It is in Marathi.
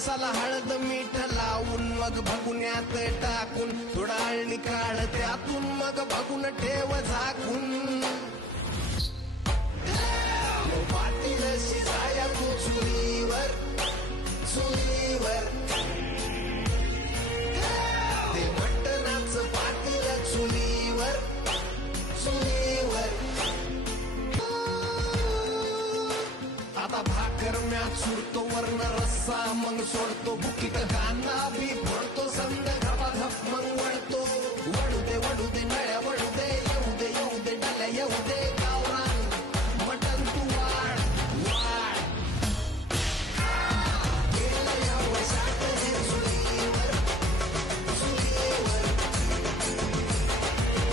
वाढदिवसाला हळद मीठ लावून मग भगुन्यात टाकून थोडा अळणी काढ त्यातून मग भगुन ठेव झाकून